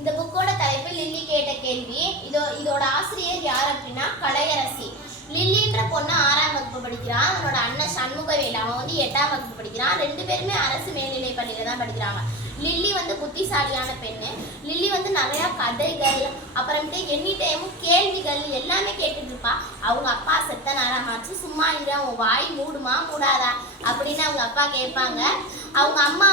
இந்த புக்கோட தலைப்பு லில்லி கேட்ட கேள்வி. இதோட ஆசிரியர் யார் அப்படின்னா கலையரசி. லில்லின்ற பொண்ணு 6ஆம் வகுப்பு படிக்கிறான். அவனோட அண்ணன் சண்முகவேல் அவன் வந்து 8ஆம் வகுப்பு படிக்கிறான். 2 பேருமே அரசு மேல்நிலை பள்ளியில தான் படிக்கிறாங்க. லில்லி வந்து புத்திசாலியான பெண்ணு. லில்லி வந்து நிறையா கதைகள், அப்புறமேட்டு எனி டைமும் கேள்விகள் எல்லாமே கேட்டுட்டு இருப்பா. அவங்க அப்பா செத்த நேரமாச்சு, சும்மா இரு, அவங்க வாய் மூடுமா மூடாதா அப்படின்னு அவங்க அப்பா கேட்பாங்க. அவங்க அம்மா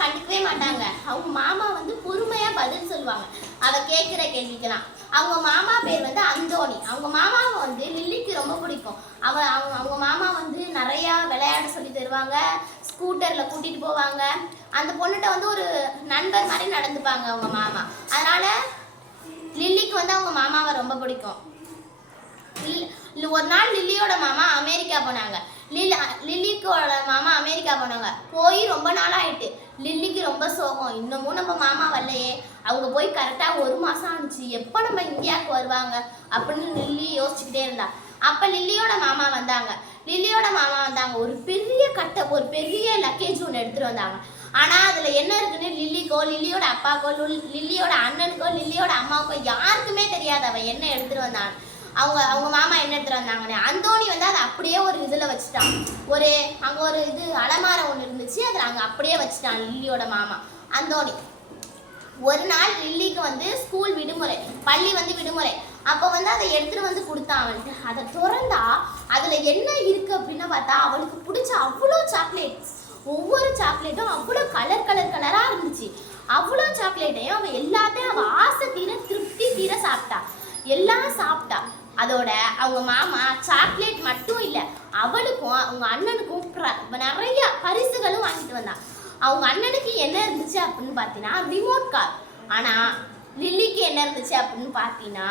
கண்டுக்கவே மாட்டாங்க. அவங்க மாமா வந்து பொறுமையா பதில் சொல்லுவாங்க அதை கேட்குற கேள்விக்கலாம். அவங்க மாமா பேர் வந்து அந்தோணி. அவங்க மாமாவை வந்து லில்லிக்கு ரொம்ப பிடிக்கும். அவங்க மாமா வந்து நிறையா விளையாட சொல்லி தருவாங்க, ஸ்கூட்டரில் கூட்டிகிட்டு போவாங்க. அந்த பொண்ணுகிட்ட வந்து ஒரு நண்பர் மாதிரி நடந்துப்பாங்க அவங்க மாமா. அதனால லில்லிக்கு வந்து அவங்க மாமாவை ரொம்ப பிடிக்கும். ஒரு நாள் லில்லியோட மாமா அமெரிக்கா போனாங்க. லில்லிக்கோட மாமா அமெரிக்கா போனாங்க. போய் ரொம்ப நாள் ஆயிட்டு. லில்லிக்கு ரொம்ப சோகம், இன்னமும் நம்ம மாமா வரலையே. அவங்க போய் கரெக்டாக 1 மாதம் ஆனிச்சு, எப்போ நம்ம இந்தியாவுக்கு வருவாங்க அப்படின்னு லில்லி யோசிச்சுக்கிட்டே இருந்தா. அப்போ லில்லியோட மாமா வந்தாங்க. ஒரு பெரிய லக்கேஜ் ஒன்று எடுத்துகிட்டு வந்தாங்க. ஆனால் அதில் என்ன இருக்குன்னு லில்லிக்கோ, லில்லியோட அப்பாக்கோ, லில்லியோட அண்ணனுக்கோ, லில்லியோட அம்மாவுக்கோ யாருக்குமே தெரியாது அவன் என்ன எடுத்துகிட்டு வந்தாங்க. அவங்க மாமா என்ன எடுத்துகிட்டு வந்தாங்கன்னு. அந்தோணி வந்து அதை அப்படியே ஒரு இதில் வச்சுட்டான். அங்கே ஒரு அலமாரம் ஒன்று இருந்துச்சு, அதில் அங்கே அப்படியே வச்சுட்டான் லில்லியோட மாமா அந்தோணி. ஒரு நாள் லில்லிக்கு வந்து ஸ்கூல் விடுமுறை, பள்ளி வந்து விடுமுறை. அப்போ வந்து அதை எடுத்துகிட்டு வந்து கொடுத்தான் அவனுக்கு. அதை திறந்தா அதில் என்ன இருக்குது அப்படின்னு பார்த்தா அவளுக்கு பிடிச்ச அவ்வளோ சாக்லேட். ஒவ்வொரு சாக்லேட்டும் அவ்வளோ கலராக இருந்துச்சு. அவ்வளோ சாக்லேட்டையும் அவள் எல்லாத்தையும் அவள் ஆசை தீர திருப்தி தீர சாப்பிட்டா. எல்லாம் சாப்பிட்டா. அதோட அவங்க மாமா சாக்லேட் மட்டும் இல்லை, அவளுக்கும் அவங்க அண்ணனுக்கும் நிறைய பரிசுகளும் வாங்கிட்டு வந்தான். அவங்க அண்ணனுக்கு என்ன இருந்துச்சு அப்படின்னு பார்த்தீங்கன்னா ரிமோட் கார். ஆனால் லில்லிக்கு என்ன இருந்துச்சு அப்படின்னு பார்த்தீங்கன்னா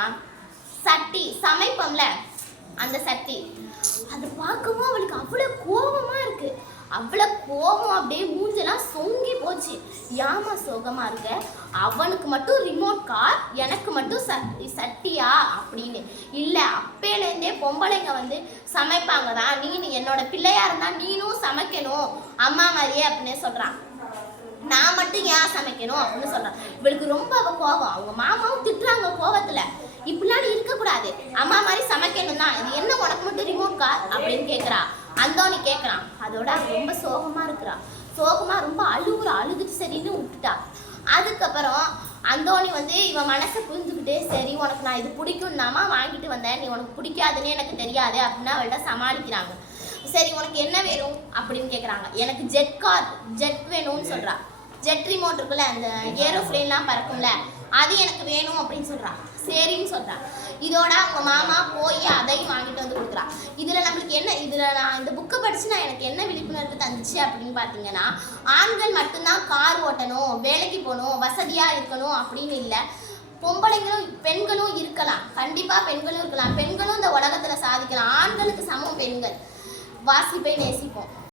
சட்டி, சமைப்போம்ல அந்த சட்டி. அதை பார்க்கவும் அவளுக்கு அவ்வளோ கோபமாக இருக்குது. அவ்வளோ கோபம், அப்படியே மூஞ்செல்லாம் சொங்கி போச்சு. ஏமா சோகமாக இருக்க, அவனுக்கு மட்டும் ரிமோட் கார், எனக்கு மட்டும் சட்டியா அப்படின்னு. இல்லை, அப்பேலேருந்தே பொம்பளைங்க வந்து சமைப்பாங்க தான், நீ என்னோட பிள்ளையா இருந்தால் நீனும் சமைக்கணும் அம்மா மாதிரியே அப்படின்னு சொல்கிறான். நான் மட்டும் ஏன் சமைக்கணும் அப்படின்னு சொல்கிறான். இவளுக்கு ரொம்ப கோபம். அவங்க மாமாவும் திட்டுறாங்க கோபத்தில், இப்படிலாம் இருக்கக்கூடாது, அம்மா மாதிரி சமைக்கணும் தான், இது என்ன உனக்கு மட்டும் ரிமோட் கார் அப்படின்னு கேட்குறா. அந்தோணி கேட்குறான். அதோட ரொம்ப சோகமாக இருக்கிறான். ரொம்ப அழுதுட்டு சரின்னு விட்டுட்டா. அதுக்கப்புறம் அந்தோணி வந்து இவன் மனசை புரிஞ்சுக்கிட்டு, சரி உனக்கு நான் இது பிடிக்கும்னாமா வாங்கிட்டு வந்தேன், நீ உனக்கு பிடிக்காதுன்னு எனக்கு தெரியாது அப்படின்னு அவள்கிட்ட சமாளிக்கிறாங்க. சரி உனக்கு என்ன வேணும் அப்படின்னு கேட்குறாங்க. எனக்கு ஜெட் வேணும்னு சொல்கிறா. ஜெட் ரிமோட் இருக்குல்ல, அந்த ஏரோப்ளேன்லாம் பறக்கும்ல, அது எனக்கு வேணும் அப்படின்னு சொல்கிறான். சரின்னு சொல்கிறான். இதோட அவங்க மாமா போய் அதையும் வாங்கிட்டு வந்து கொடுக்குறான். இதில் நம்மளுக்கு நான் இந்த புக்கை படித்து எனக்கு என்ன விழிப்புணர்வு தந்துச்சு அப்படின்னு பார்த்தீங்கன்னா, ஆண்கள் மட்டும்தான் கார் ஓட்டணும், வேலைக்கு போகணும், வசதியாக இருக்கணும் அப்படின்னு இல்லை. பெண்களும் இருக்கலாம். கண்டிப்பாக பெண்களும் இருக்கலாம். பெண்களும் இந்த உலகத்தில் சாதிக்கலாம். ஆண்களுக்கு சமம் பெண்கள். வாசிப்பை நேசிப்போம்.